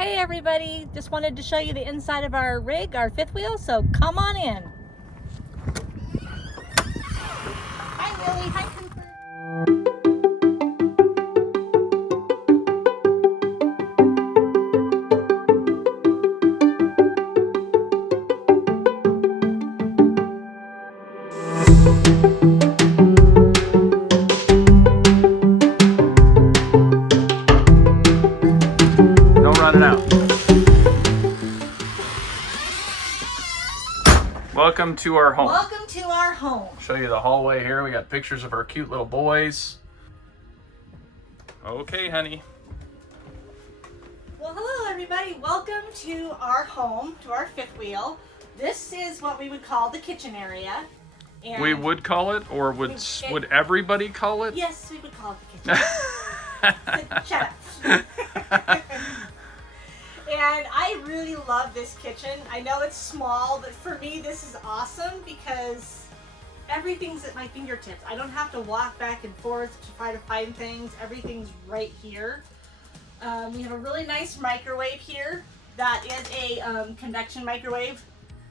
Hey everybody, just wanted to show you the inside of our rig, our fifth wheel, so come on in. Hi Willie, hi Cooper. Don't run it out. Welcome to our home. Welcome to our home. Show you the hallway here. We got pictures of our cute little boys. Okay, honey. Well, hello everybody. Welcome to our home, to our fifth wheel. This is what we would call the kitchen area. And We would call it, or would everybody call it? Yes, we would call it the kitchen. Shut up. And I really love this kitchen. I know it's small, but for me this is awesome because everything's at my fingertips. I don't have to walk back and forth to try to find things. Everything's right here. We have a really nice microwave here. That is a convection microwave.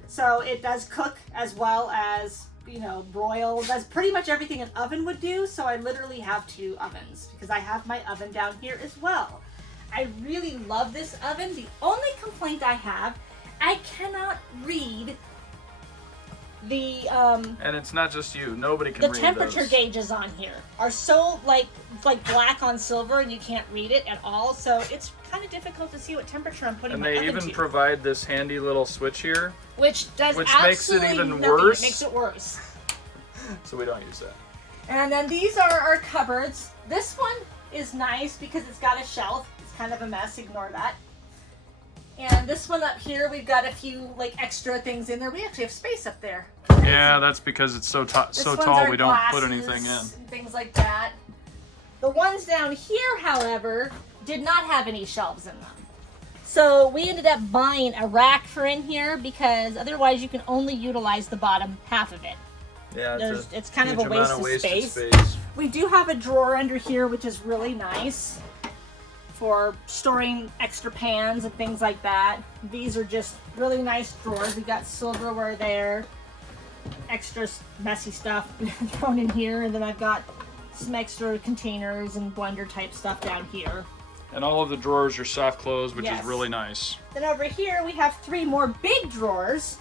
So it does cook as well as, you know, broil. Does pretty much everything an oven would do. So I literally have two ovens because I have my oven down here as well. I really love this oven. The only complaint I have, I cannot read the And it's not just you. Nobody can read the temperature those. gauges on here are so like black on silver and you can't read it at all. So it's kind of difficult to see what temperature I'm putting And my they oven even to. provide this handy little switch here, Which does which makes it absolutely even nothing. worse. It makes it worse. so we don't use that. And then these are our cupboards. This one is nice because it's got a shelf. It's kind of a mess, ignore that. And this one up here, we've got a few like extra things in there. We actually have space up there. Yeah, that's because it's so This so one's tall our we don't put glasses anything in. and things like that. The ones down here, however, did not have any shelves in them. So we ended up buying a rack for in here because otherwise you can only utilize the bottom half of it. Yeah, It's kind of a huge waste amount of wasted space. We do have a drawer under here, which is really nice for storing extra pans and things like that. These are just really nice drawers. We got silverware there, extra messy stuff thrown in here, and then I've got some extra containers and blender type stuff down here. And all of the drawers are soft closed, which Yes. is really nice. Then over here we have three more big drawers.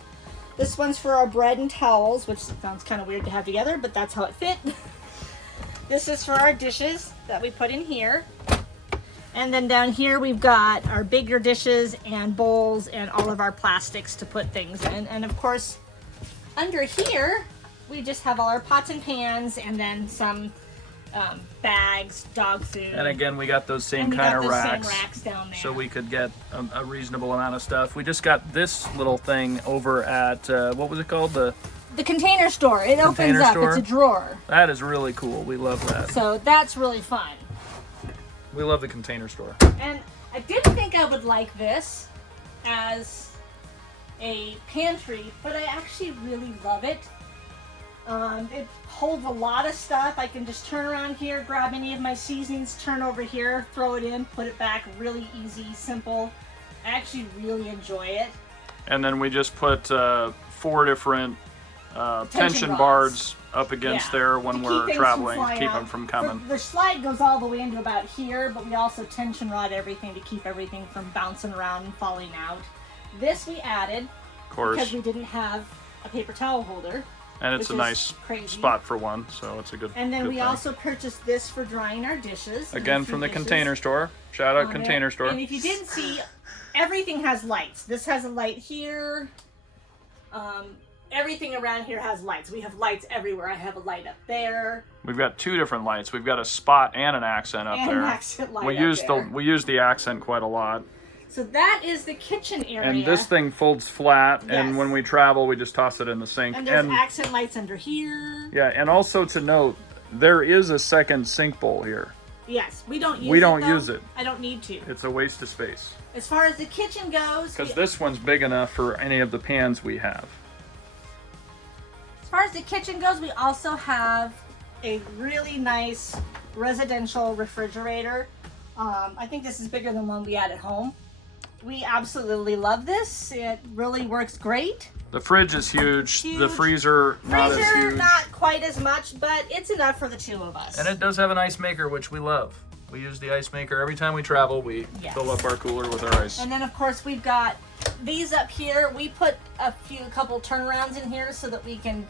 This one's for our bread and towels, which sounds kind of weird to have together, but that's how it fit. This is for our dishes that we put in here. And then down here we've got our bigger dishes and bowls and all of our plastics to put things in. And of course, under here, we just have all our pots and pans and then some bags, dog food. And again, we got those same And we kind got of those racks, same racks down there. so we could get a reasonable amount of stuff. We just got this little thing over at, what was it called? The container store. It opens Container up. store? It's a drawer. That is really cool. We love that. So that's really fun. We love the container store. And I didn't think I would like this as a pantry, but I actually really love it. It holds a lot of stuff. I can just turn around here, grab any of my seasonings, turn over here, throw it in, put it back. Really easy, simple. I actually really enjoy it. And then we just put 4 different tension rods. bars up against Yeah, there to when keep we're things traveling, from to flying keep out. them from coming. The slide goes all the way into about here, but we also tension rod everything to keep everything from bouncing around and falling out. This we added Of course. because we didn't have a paper towel holder. And it's a which is nice crazy. spot for one, so it's a good And then good we thing. also purchased this for drying our dishes. Again, from the container store. Shout out container store. And if you didn't see, everything has lights. This has a light here. Everything around here has lights. We have lights everywhere. I have a light up there. We've got 2 different lights. We've got a spot and an accent up And there. an accent light we up use there. we use the accent quite a lot. So that is the kitchen area. And this thing folds flat, Yes. and when we travel, we just toss it in the sink. And there's accent lights under here. yeah, and also to note, there is a second sink bowl here. Yes, we don't use it. We don't though. use it. I don't need to. It's a waste of space. As far as the kitchen goes, Because this one's big enough for any of the pans we have. as far as the kitchen goes, we also have a really nice residential refrigerator. I think this is bigger than one we had at home. We absolutely love this. It really works great. The fridge is huge. The freezer not as huge. Not quite as much, but it's enough for the two of us. And it does have an ice maker, which we love. We use the ice maker every time we travel. We fill up our cooler with our ice. And then of course we've got these up here. We put a couple turnarounds in here so that we can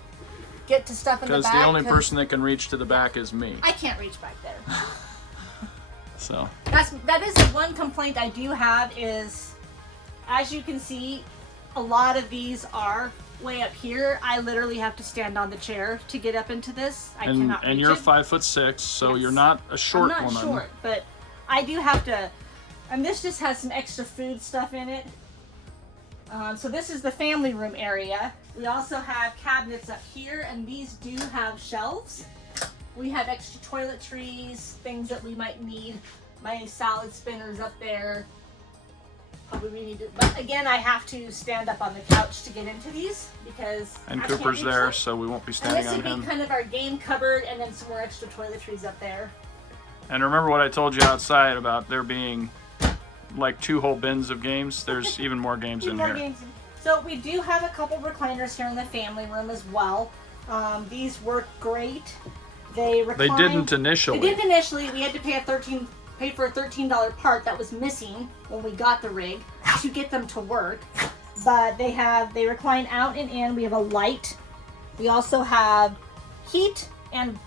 get to stuff in the back. Because the only person that can reach to the back is me. I can't reach back there. So that is the one complaint I do have is, as you can see, a lot of these are way up here. I literally have to stand on the chair to get up into this. I cannot reach and you're it. 5'6", so you're not a short woman. I'm not short, but I do have to. And this just has some extra food stuff in it. So this is the family room area. We also have cabinets up here, and these do have shelves. We have extra toiletries, things that we might need. My salad spinner's up there. Probably we need to, but again, I have to stand up on the couch to get into these because and Cooper's there, so we won't be standing on him. And this would be kind of our game cupboard, and then some more extra toiletries up there. And remember what I told you outside about there being like 2 whole bins of games? There's even more games in here. So we do have a couple recliners here in the family room as well. These work great. They recline. They didn't initially. They didn't initially. We had to pay for a $13 part that was missing when we got the rig to get them to work. But they recline out and in. We have a light. We also have heat and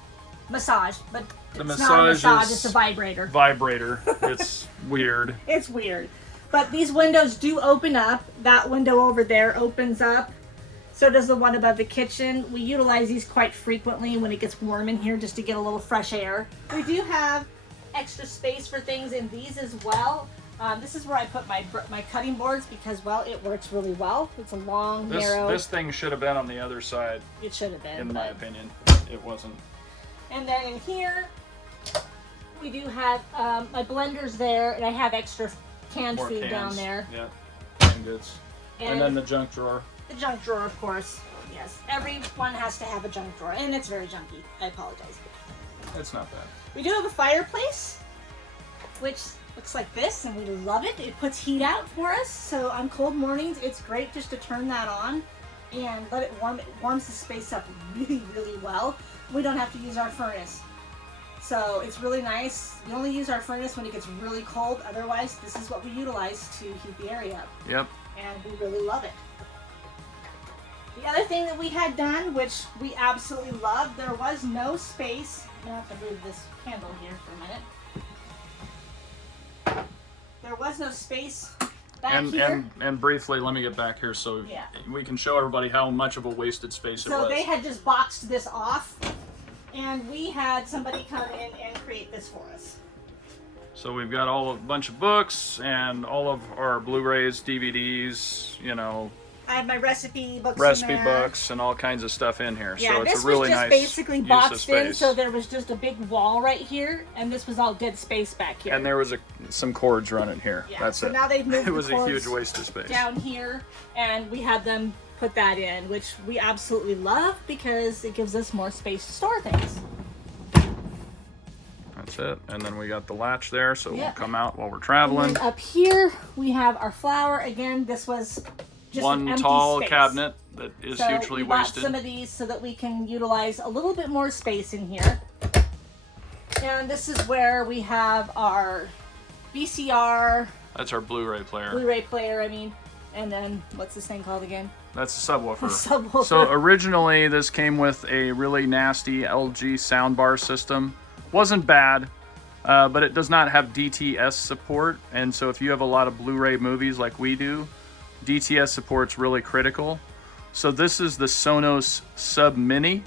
massage, but the it's not a massage, is it's a vibrator. It's weird. It's weird. But these windows do open up. That window over there opens up. So does the one above the kitchen. We utilize these quite frequently when it gets warm in here just to get a little fresh air. We do have extra space for things in these as well. This is where I put my cutting boards because, well, it works really well. It's a long, narrow. This thing should have been on the other side. It should have been. In my opinion, it wasn't. And then in here, we do have my blenders there, and I have extra canned food down there. Yeah, canned goods. And then the junk drawer. The junk drawer, of course. Yes, everyone has to have a junk drawer, and it's very junky. I apologize. It's not bad. We do have a fireplace, which looks like this, and we love it. It puts heat out for us, so on cold mornings, it's great just to turn that on and let it warm. It warms the space up really, really well. We don't have to use our furnace. So it's really nice. We only use our furnace when it gets really cold. Otherwise, this is what we utilize to heat the area up. Yep. And we really love it. The other thing that we had done, which we absolutely loved, there was no space. I'm going to have to move this candle here for a minute. There was no space back here. And briefly, let me get back here so we can show everybody how much of a wasted space it was. So they had just boxed this off, and we had somebody come in and create this for us. So we've got a bunch of books and all of our Blu-rays, DVDs, you know. I have my recipe books and all kinds of stuff in here. Yeah, so it's this a really was just nice basically boxed in, space. so there was just a big wall right here, and this was all dead space back here. And there was some cords running here. Yeah, That's so it. now they've moved it was the a cords huge waste of space. down here, and we had them put that in, which we absolutely love because it gives us more space to store things. That's it. And then we got the latch there, so it won't come out while we're traveling. And then up here, we have our flour. Again, this was just one an empty tall space. cabinet that is hugely we bought wasted. Some of these so that we can utilize a little bit more space in here. And this is where we have our VCR. That's our Blu-ray player. Blu-ray player, I mean. And then, what's this thing called again? That's a subwoofer. Subwoofer. So originally, this came with a really nasty LG soundbar system. Wasn't bad, but it does not have DTS support. And so if you have a lot of Blu-ray movies like we do, DTS support's really critical. So this is the Sonos Sub Mini,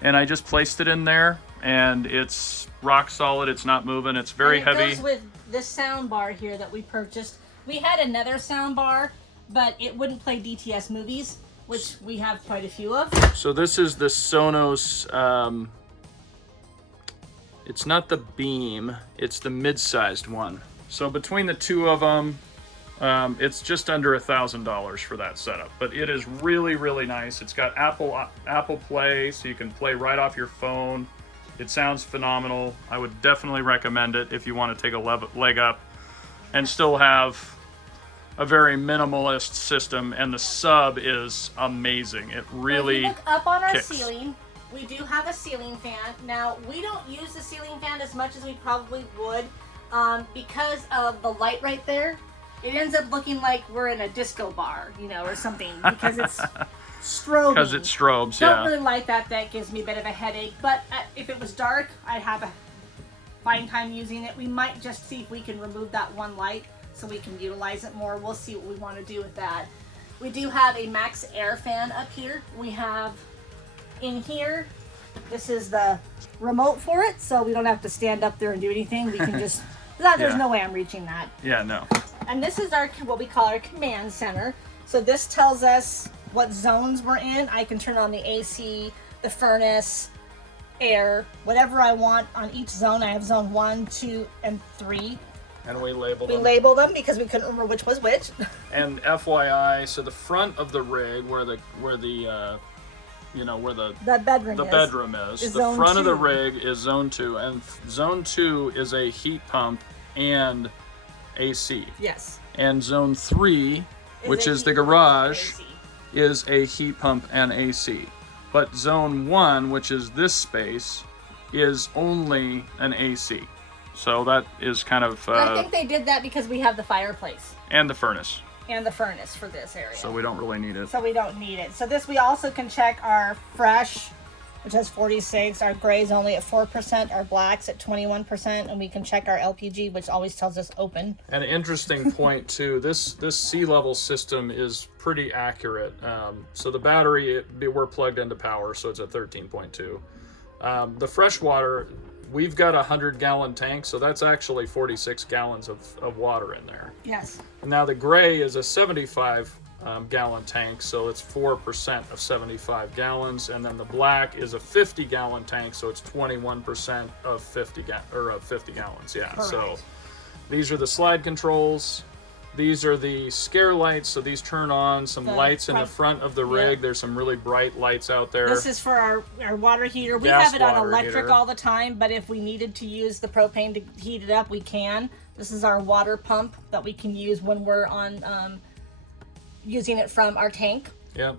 and I just placed it in there, and it's rock solid. It's not moving. It's very heavy. It goes with this sound bar here that we purchased. We had another sound bar, but it wouldn't play DTS movies, which we have quite a few of. So this is the Sonos. It's not the Beam. It's the mid-sized one. So between the two of them, it's just under $1,000 for that setup, but it is really, really nice. It's got Apple Play, so you can play right off your phone. It sounds phenomenal. I would definitely recommend it if you want to take a leg up and still have a very minimalist system, and the sub is amazing. It really If you look up on our kicks. ceiling, we do have a ceiling fan. Now, we don't use the ceiling fan as much as we probably would because of the light right there. It ends up looking like we're in a disco bar, you know, or something, because it's strobing. Because it strobes, Don't yeah. really like that. That gives me a bit of a headache. But if it was dark, I'd have a fine time using it. We might just see if we can remove that one light so we can utilize it more. We'll see what we want to do with that. We do have a max air fan up here. We have in here, this is the remote for it, so we don't have to stand up there and do anything. We can just, there's Yeah. no way I'm reaching that. Yeah, no. And this is our, what we call our command center. So this tells us what zones we're in. I can turn on the AC, the furnace, air, whatever I want on each zone. I have zone 1, 2, and 3. And we label We them. label them because we couldn't remember which was which. And FYI, so the front of the rig, where the The bedroom is, is the zone front of the 2. rig is zone 2, and zone 2 is a heat pump and AC. Yes. And zone 3, which a is the heat pump garage, AC. is a heat pump and AC. But zone 1, which is this space, is only an AC. So that is kind of I think they did that because we have the fireplace and the furnace. and the furnace for this area. So we don't really need it. So we don't need it. So this, we also can check our fresh, which has 46, our gray's only at 4%, our black's at 21%, and we can check our LPG, which always tells us open. An interesting point too, this sea level system is pretty accurate. So the battery, we're plugged into power, so it's at 13.2. The fresh water, we've got a 100-gallon tank, so that's actually 46 gallons of water in there. Yes. Now the gray is a 75-gallon tank, so it's 4% of 75 gallons, and then the black is a 50-gallon tank, so it's 21% of 50 gallons. Yeah. Correct. So these are the slide controls. These are the scare lights, so these turn on some The lights in the front- front of the rig. yeah. There's some really bright lights out there. This is for our water heater. We Gas have it on water electric heater. all the time, but if we needed to use the propane to heat it up, we can. This is our water pump that we can use when we're on using it from our tank. Yep.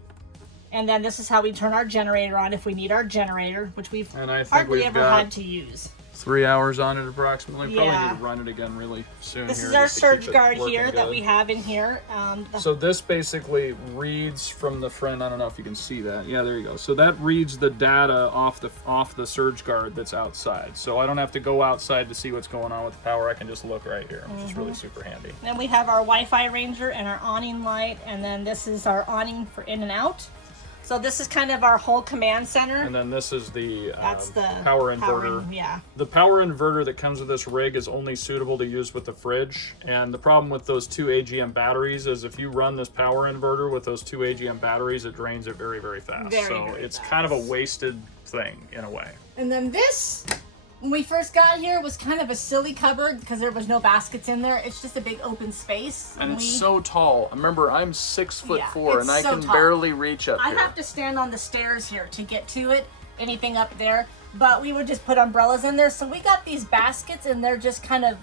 And then this is how we turn our generator on if we need our generator, which we've And I think hardly we've ever got had to use. 3 hours on it approximately. Probably Yeah. need to run it again really soon. This here is our just to keep surge it guard working here that good. we have in here. So this basically reads from the front. I don't know if you can see that. Yeah, there you go. So that reads the data off the surge guard that's outside. So I don't have to go outside to see what's going on with the power. I can just look right here, which is really super handy. Then we have our Wi-Fi ranger and our awning light, and then this is our awning for in and out. So this is kind of our whole command center. And then this is the, That's the power inverter. yeah. The power inverter that comes with this rig is only suitable to use with the fridge. And the problem with those 2 AGM batteries is if you run this power inverter with those 2 AGM batteries, it drains it very, very fast. Very it's fast. kind of a wasted thing in a way. And then this, when we first got here, was kind of a silly cupboard because there was no baskets in there. It's just a big open space. And it's so tall. Remember, I'm 6'4", Yeah, and I it's so can tall. barely reach up I here. have to stand on the stairs here to get to it. Anything up there, but we would just put umbrellas in there. So we got these baskets, and they're just kind of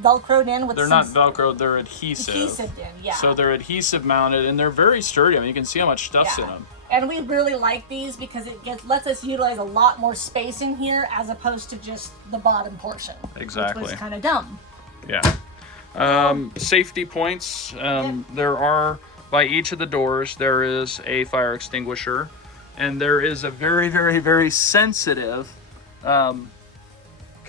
velcroed in with. They're not Velcro, they're adhesive. adhesive in, yeah. So they're adhesive mounted, and they're very sturdy. I mean, you can see how much stuff's in Yeah. them. And we really like these because it lets us utilize a lot more space in here as opposed to just the bottom portion. Exactly. Which was kind of dumb. Yeah. Safety points. There are, by each of the doors, there is a fire extinguisher. And there is a very, very, very sensitive kind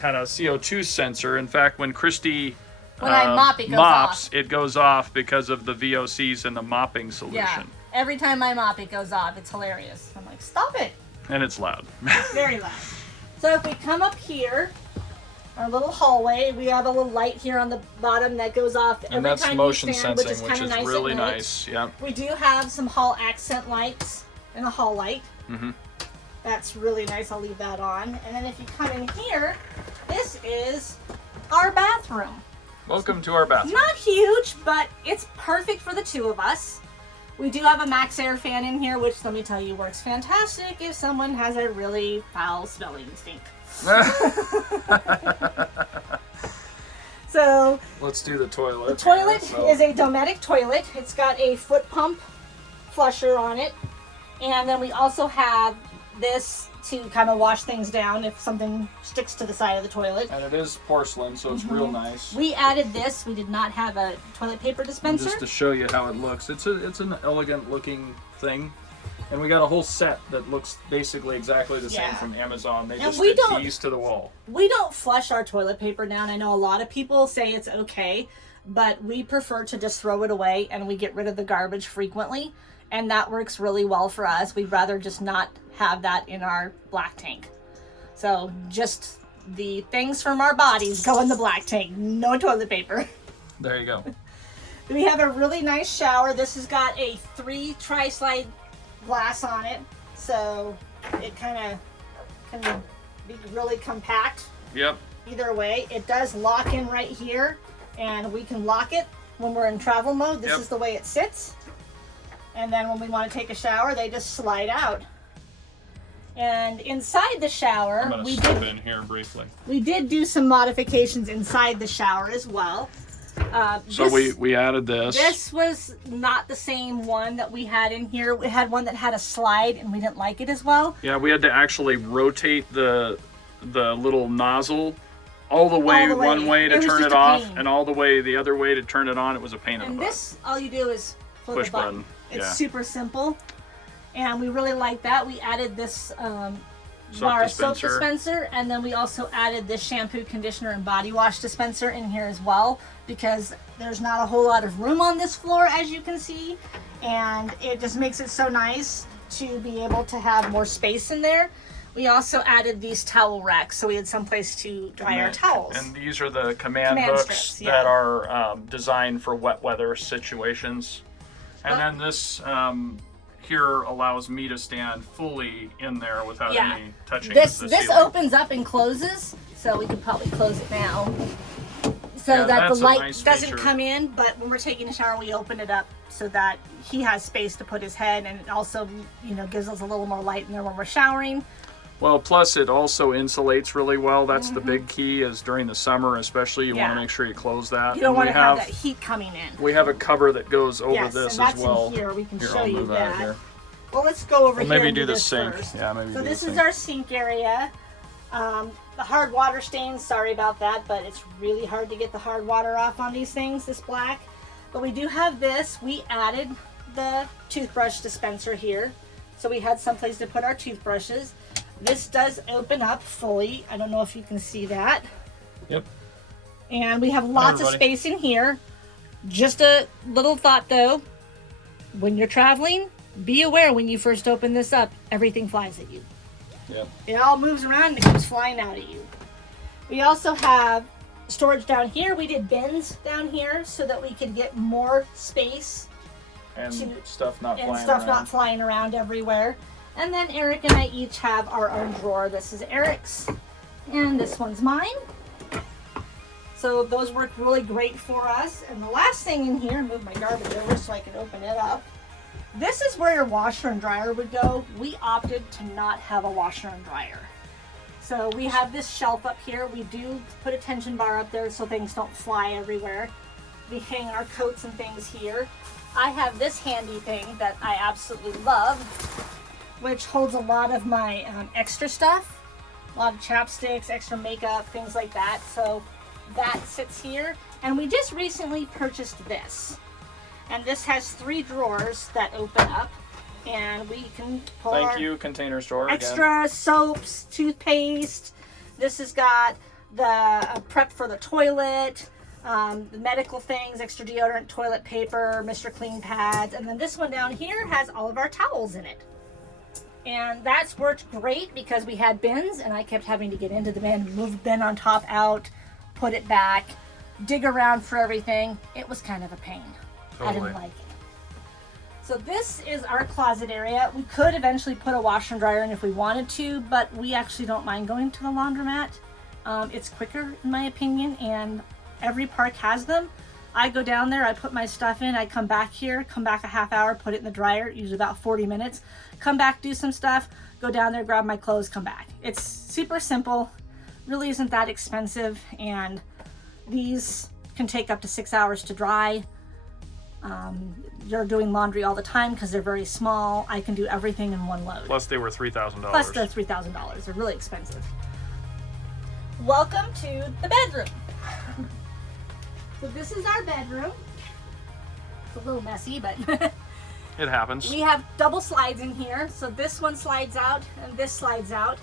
of CO2 sensor. In fact, when Christie When I mop, it goes mops, off. it goes off because of the VOCs and the mopping solution. Yeah. Every time I mop, it goes off. It's hilarious. I'm like, stop it. And it's loud. Very loud. So if we come up here, our little hallway, we have a little light here on the bottom that goes off every And that's time motion you stand, sensing, which is, really at night. nice. Yep. We do have some hall accent lights and a hall light. Mm-hmm. That's really nice. I'll leave that on. And then if you come in here, this is our bathroom. Welcome to our bathroom. Not huge, but it's perfect for the 2 of us. We do have a max air fan in here, which let me tell you works fantastic if someone has a really foul smelling stink. So let's do the toilet. the toilet is a Dometic toilet. It's got a foot pump flusher on it. And then we also have this to kind of wash things down if something sticks to the side of the toilet. And it is porcelain, so it's real nice. We added this. We did not have a toilet paper dispenser. And just to show you how it looks, it's an elegant looking thing. And we got a whole set that looks basically exactly the same from Amazon. They just did keys to the wall. We don't flush our toilet paper down. I know a lot of people say it's okay, but we prefer to just throw it away, and we get rid of the garbage frequently. And that works really well for us. We'd rather just not have that in our black tank. So just the things from our bodies go in the black tank. No toilet paper. There you go. We have a really nice shower. This has got a 3 tri-slide glass on it. So it kind of can be really compact. Yep. Either way. It does lock in right here. And we can lock it when we're in travel mode. This is the way it sits. And then when we want to take a shower, they just slide out. And inside the shower, I'm gonna step in here briefly. We did do some modifications inside the shower as well. So we added this. This was not the same one that we had in here. We had one that had a slide, and we didn't like it as well. Yeah, we had to actually rotate the little nozzle all the way one way to turn it off, and all the way the other way to turn it on. It was a pain in the butt. And this, all you do is flip push the button. It's super simple, and we really like that. We added this soap dispenser, and then we also added this shampoo, conditioner, and body wash dispenser in here as well, because there's not a whole lot of room on this floor, as you can see, and it just makes it so nice to be able to have more space in there. We also added these towel racks, so we had someplace to dry our towels. And these are the command hooks strips, that are designed for wet weather situations. And then this here allows me to stand fully in there without any touching the ceiling. This opens up and closes, so we could probably close it now. So that the light doesn't come in, but when we're taking a shower, we open it up so that he has space to put his head, and it also, gives us a little more light in there when we're showering. Well, plus it also insulates really well. That's the big key, is during the summer especially, you want to make sure you close that. You don't want to have that heat coming in. We have a cover that goes over this and that's as well. In here. We can show I'll you move that. Here. Well, let's go over here. Maybe do the this sink. First. Yeah, maybe. So this is our sink area. The hard water stains, sorry about that, but it's really hard to get the hard water off on these things, this black. But we do have this. We added the toothbrush dispenser here, so we had someplace to put our toothbrushes. This does open up fully. I don't know if you can see that. Yep. And we have lots of space in here. Just a little thought though, when you're traveling, be aware when you first open this up, everything flies at you. Yep. It all moves around and it comes flying out at you. We also have storage down here. We did bins down here so that we could get more space. And stuff not flying around everywhere. And then Eric and I each have our own drawer. This is Eric's, and this one's mine. So those work really great for us. And the last thing in here, move my garbage over so I can open it up. This is where your washer and dryer would go. We opted to not have a washer and dryer. So we have this shelf up here. We do put a tension bar up there so things don't fly everywhere. We hang our coats and things here. I have this handy thing that I absolutely love, which holds a lot of my extra stuff, a lot of chapsticks, extra makeup, things like that. So that sits here. And we just recently purchased this. And this has 3 drawers that open up, and we can pull our container store extra soaps, toothpaste. This has got the prep for the toilet, the medical things, extra deodorant, toilet paper, Mr. Clean pads, and then this one down here has all of our towels in it. And that's worked great because we had bins, and I kept having to get into the bin, move the bin on top out, put it back, dig around for everything. It was kind of a pain. Totally. I didn't like it. So this is our closet area. We could eventually put a washer and dryer in if we wanted to, but we actually don't mind going to the laundromat. It's quicker in my opinion, and every park has them. I go down there, I put my stuff in, I come back here, come back a half hour, put it in the dryer, usually about 40 minutes, come back, do some stuff, go down there, grab my clothes, come back. It's super simple, really isn't that expensive, and These can take up to 6 hours to dry. You're doing laundry all the time because they're very small. I can do everything in one load. Plus they were $3,000. Plus the $3,000. They're really expensive. Welcome to the bedroom. So this is our bedroom. It's a little messy, but It happens. we have double slides in here. So this one slides out and this slides out.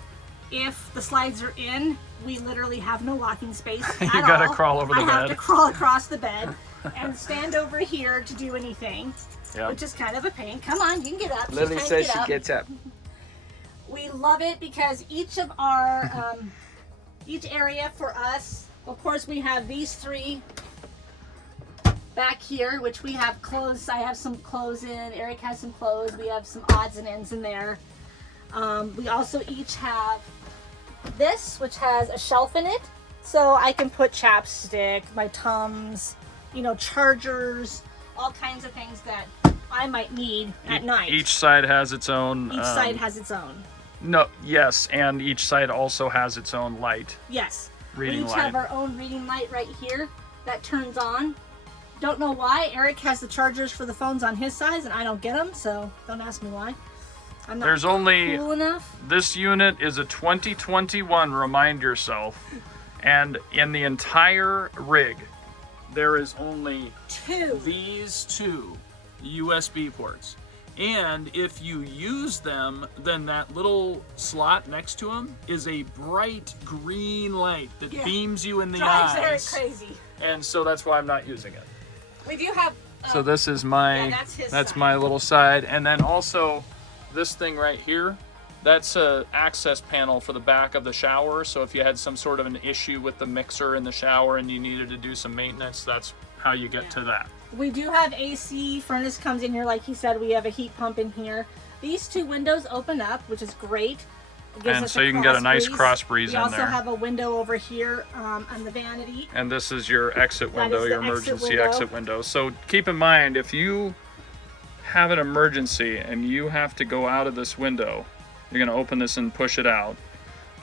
If the slides are in, we literally have no walking space You at gotta all. crawl over the I have bed. to crawl across the bed and stand over here to do anything, Yep. which is kind of a pain. Come on, you can get up. She's Lily trying to says get she up. gets up. We love it because each of our, each area for us, of course we have these three back here, which we have clothes. I have some clothes in, Eric has some clothes. We have some odds and ends in there. We also each have this, which has a shelf in it. So I can put chapstick, my Tums, you know, chargers, all kinds of things that I might need at night. Each side has its own. Each side has its own. No, yes, and each side also has its own light. Yes. Reading we each light. have our own reading light right here that turns on. Don't know why. Eric has the chargers for the phones on his side, and I don't get them, so don't ask me why. I'm not There's only cool enough. This unit is a 2021, remind yourself. And in the entire rig, there is only these two USB ports. And if you use them, then that little slot next to them is a bright green light that beams you in the Drives eyes. Eric crazy. And so that's why I'm not using it. We do have. So this is my, that's his that's side. my little side. And then also this thing right here, that's a access panel for the back of the shower. So if you had some sort of an issue with the mixer in the shower and you needed to do some maintenance, that's how you get to that. We do have AC. Furnace comes in here, like he said. We have a heat pump in here. These two windows open up, which is great. It gives And us so you can get a nice breeze. cross breeze we in also there. have a window over here on the vanity. And this is your exit That window, is the your exit emergency window. exit window. So keep in mind, if you have an emergency and you have to go out of this window, you're going to open this and push it out.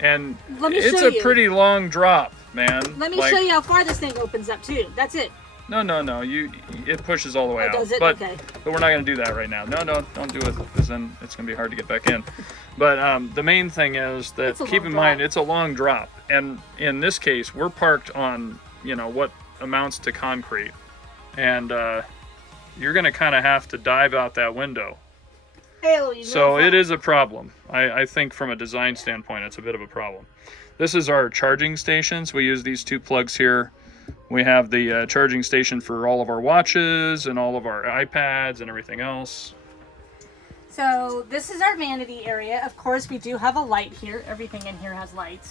And Let me it's show a you. pretty long drop, man. Let me show you how far this thing opens up too. That's it. No, it pushes all the way out. Does it? But, Okay. but we're not going to do that right now. No, don't do it, because then it's going to be hard to get back in. But the main thing is that It's a keep long in mind drop. it's a long drop, and in this case we're parked on what amounts to concrete, and you're going to kind of have to dive out that window. Hey, Louise, So it is a problem. I think from a design standpoint, it's a bit of a problem. This is our charging stations. We use these two plugs here. We have the charging station for all of our watches and all of our iPads and everything else. So this is our vanity area. Of course, we do have a light here. Everything in here has lights.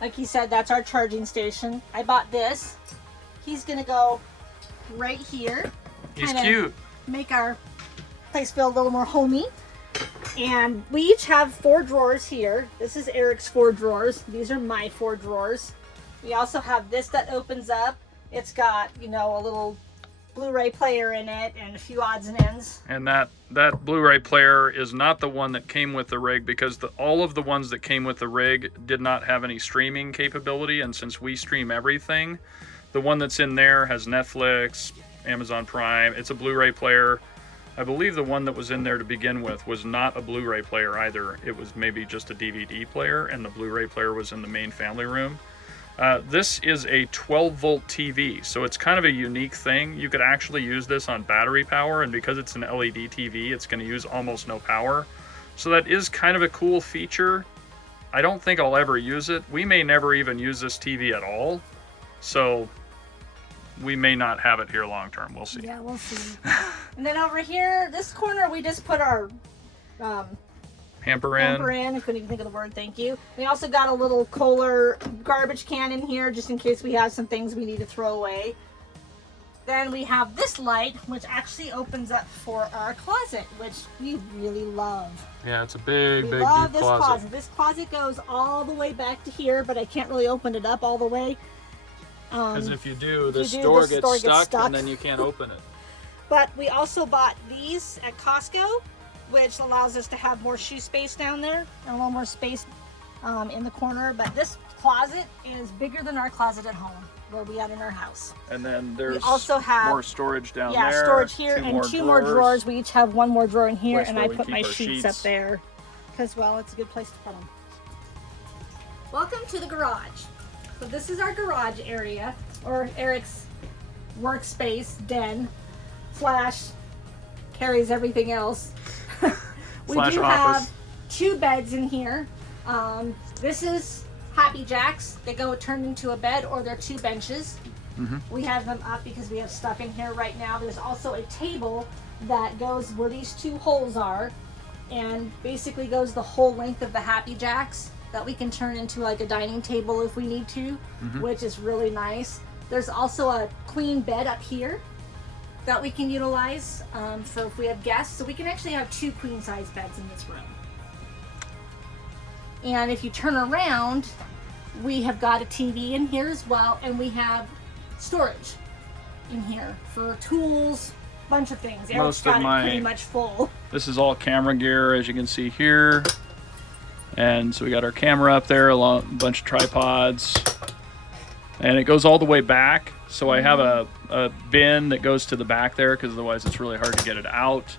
Like he said, that's our charging station. I bought this. He's gonna go right here. He's Kinda cute. Make our place feel a little more homey. And we each have 4 drawers here. This is Eric's 4 drawers. These are my 4 drawers. We also have this that opens up. It's got, a little Blu-ray player in it and a few odds and ends. And that Blu-ray player is not the one that came with the rig, because all of the ones that came with the rig did not have any streaming capability. And since we stream everything, the one that's in there has Netflix, Amazon Prime. It's a Blu-ray player. I believe the one that was in there to begin with was not a Blu-ray player either. It was maybe just a DVD player, and the Blu-ray player was in the main family room. This is a 12-volt TV, so it's kind of a unique thing. You could actually use this on battery power, and because it's an LED TV, it's going to use almost no power. So that is kind of a cool feature. I don't think I'll ever use it. We may never even use this TV at all, so we may not have it here long term. We'll see. Yeah, we'll see. And then over here, this corner, we just put our Hamper in. hamper in. I couldn't even think of the word, thank you. We also got a little Kohler garbage can in here, just in case we have some things we need to throw away. Then we have this light, which actually opens up for our closet, which we really love. Yeah, it's a big, We big, love deep this closet. This closet goes all the way back to here, but I can't really open it up all the way. Because if you do, this you do, door this gets door gets stuck, stuck. and then you can't open it. But we also bought these at Costco, which allows us to have more shoe space down there and a little more space in the corner. But this closet is bigger than our closet at home, where we had in our house. And then there's also have more storage down there. Yeah, storage here and two more drawers. We each have one more drawer in here, and I put my sheets up there because, well, it's a good place to put them. Welcome to the garage. So this is our garage area, or Eric's workspace, den, / carries everything else. We do have 2 beds in here. This is Happy Jacks. They go turned into a bed, or they're 2 benches. We have them up because we have stuff in here right now. There's also a table that goes where these 2 holes are, and basically goes the whole length of the Happy Jacks, that we can turn into like a dining table if we need to, which is really nice. There's also a queen bed up here that we can utilize for if we have guests. So we can actually have 2 queen size beds in this room. And if you turn around, we have got a TV in here as well, and we have storage in here for tools, bunch of things. Eric's got it pretty much full. This is all camera gear, as you can see here. And so we got our camera up there, a bunch of tripods, and it goes all the way back. So I have a bin that goes to the back there, because otherwise it's really hard to get it out.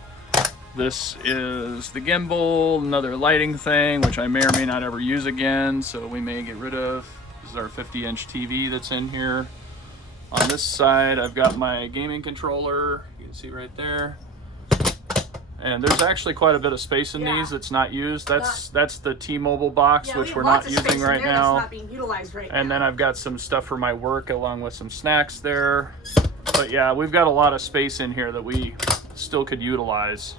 This is the gimbal, another lighting thing, which I may or may not ever use again, so we may get rid of. This is our 50-inch TV that's in here. On this side, I've got my gaming controller, you can see right there. And there's actually quite a bit of space in these that's not used. That's the T-Mobile box, which we're not using right now. Not being utilized right and now. Then I've got some stuff for my work, along with some snacks there. But yeah, we've got a lot of space in here that we still could utilize.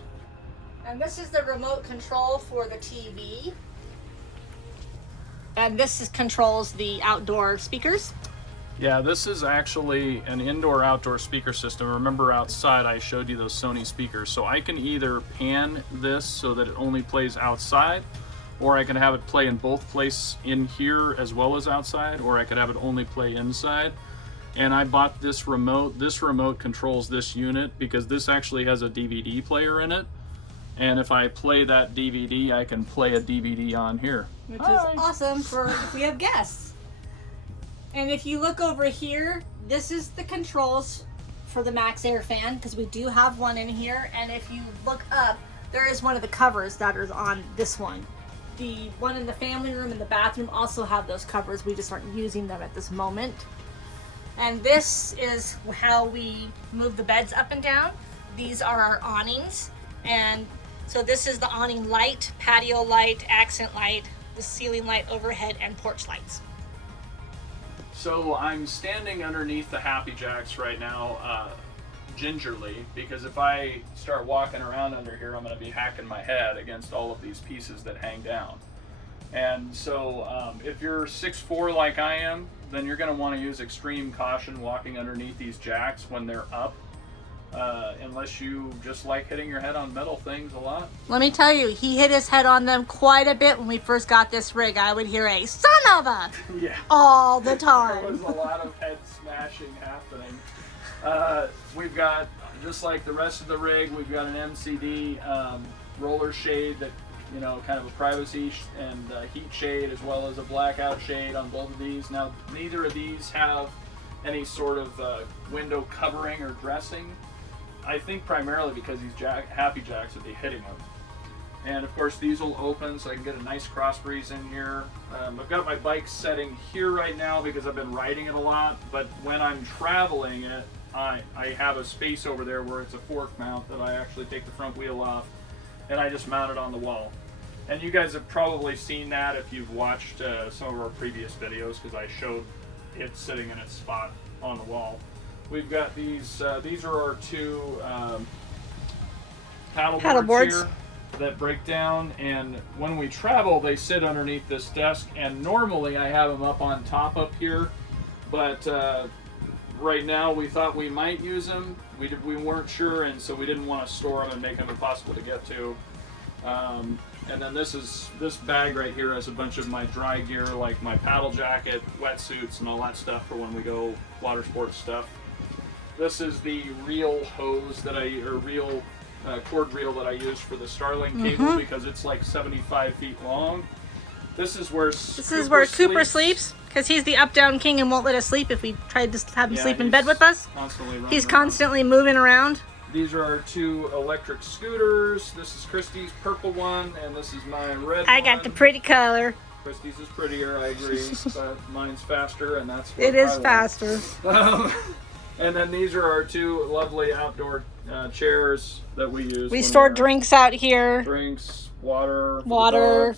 And this is the remote control for the TV. And this controls the outdoor speakers. Yeah, this is actually an indoor-outdoor speaker system. Remember outside I showed you those Sony speakers. So I can either pan this so that it only plays outside, or I can have it play in both places in here as well as outside, or I could have it only play inside. And I bought this remote. This remote controls this unit because this actually has a DVD player in it. And if I play that DVD, I can play a DVD on here. Which is awesome for if we have guests. And if you look over here, this is the controls for the Max Air fan, because we do have one in here. And if you look up, there is one of the covers that is on this one. The one in the family room and the bathroom also have those covers. We just aren't using them at this moment. And this is how we move the beds up and down. These are our awnings. And so this is the awning light, patio light, accent light, the ceiling light overhead, and porch lights. So I'm standing underneath the Happy Jacks right now, gingerly, because if I start walking around under here, I'm going to be hacking my head against all of these pieces that hang down. And so if you're 6'4" like I am, then you're going to want to use extreme caution walking underneath these jacks when they're up, unless you just like hitting your head on metal things a lot. Let me tell you, he hit his head on them quite a bit when we first got this rig. I would hear a son of a all the time. There was a lot of head smashing happening. We've got, just like the rest of the rig, we've got an MCD roller shade that, you know, kind of a privacy and heat shade, as well as a blackout shade on both of these. Now, neither of these have any sort of window covering or dressing. I think primarily because these Happy Jacks would be hitting them. And of course these will open so I can get a nice cross breeze in here. I've got my bike setting here right now because I've been riding it a lot, but when I'm traveling it, I have a space over there where it's a fork mount that I actually take the front wheel off and I just mount it on the wall. And you guys have probably seen that if you've watched some of our previous videos, because I showed it sitting in its spot on the wall. We've got these are our 2 paddle boards here that break down, and when we travel they sit underneath this desk, and normally I have them up on top up here, but right now we thought we might use them. We weren't sure, and so we didn't want to store them and make them impossible to get to. And then this bag right here has a bunch of my dry gear, like my paddle jacket, wetsuits, and all that stuff for when we go water sports stuff. This is the reel hose that reel cord reel that I use for the Starlink cable, because it's like 75 feet long. This is where Cooper sleeps because he's the up-down king and won't let us sleep if we tried to have him sleep in bed with us. He's constantly moving around. These are our 2 electric scooters. This is Christie's purple one, and this is my red one. I got the pretty color. Christie's is prettier, I agree, but mine's faster, and that's what it is I faster. And then these are our 2 lovely outdoor chairs that we use. We store drinks out here. Drinks, water. Water.